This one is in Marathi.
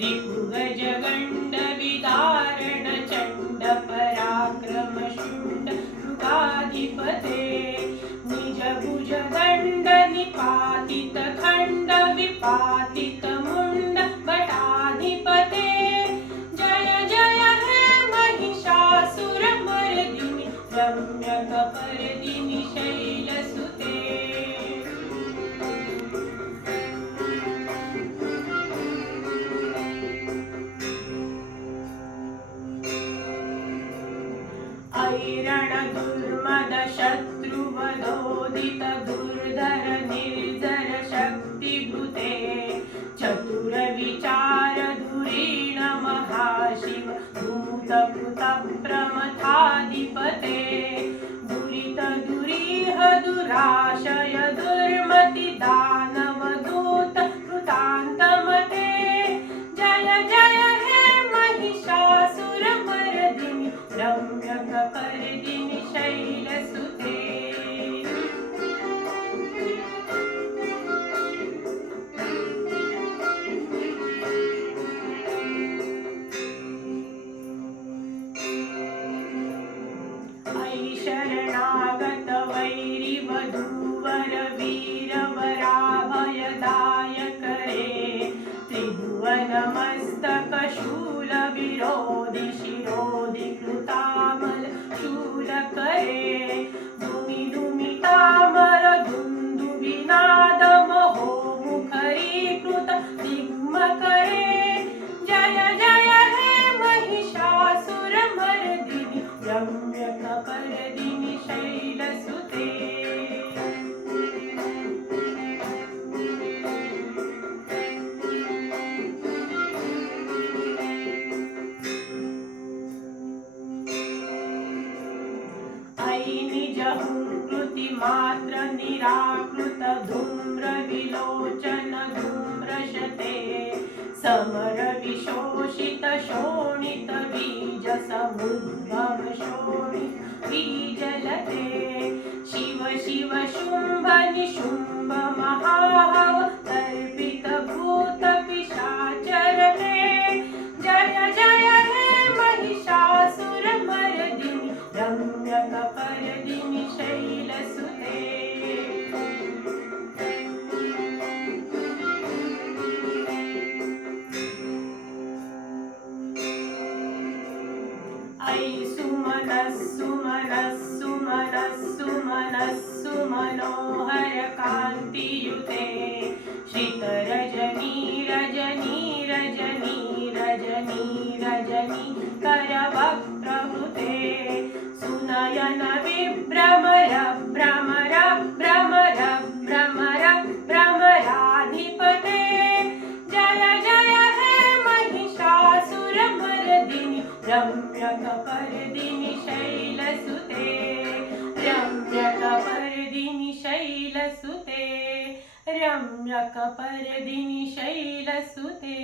रिपुगजगण्ड विदारण चण्ड पराक्रम शुण्ड मृगाधिपते निज भुजदण्ड निपातित खण्ड विपातित मुण्ड बटाधिपते जय जय हे महिषासुरमर्दिनि रम्यकपर्दिनि शैलसुते ऐरण दुर्मद शत्रुवधोदित दुर्धर निर्जर शक्तिभृते चतुर विचार धुरीण महाशिव भूतकृत प्रमथाधिपते दुरित दुरीह दुराशय दुर्मति दानवदूत कृतान्तमते जय जय हे महिषासुरमर्दिनि रम्यकपर्दिनि शैलसुते शरणागत वैरि वधूवर वीरवराभयदायक रे त्रिभुवन मस्तक शूल विरोधि शिरोधि कृतामल शूल करे दुमि दुमितामर दुन्दुभिनाद महो मुखरीकृत दिग्म करे जय जय हे महिषासुरमर्दिनि रम्यकपर्दिनि शैलसुते ऐ निज हुंकृति मात्र निराकृत धूम्र विलोचन धूम्रशते समर विशोषित शोणित बीज समुद्भव शोणित बीजलते शिव शिव शुंभ निशुंभ महाहव तर्पित भूत पिशाचरते जय जय हे महिषासुरमर्दिनि रम्यकपर्दिनि शैलसुते ऐ सुमनस्सुमनस्सुमनस्सुमनोहर कान्तियुते श्रितरजनी रजनी रजनी रजनी रजनी करवक्त्रहृते सुनयन विभ्रमर भ्रमर भ्रमर भ्रमर भ्रमराधिपते जय जय हे महिषासुरमर्दिनि रम्यकपर्दिनि शैलसुते रम्यकपर्दिनि शैलसुते रम्यकपर्दिनि शैलसुते।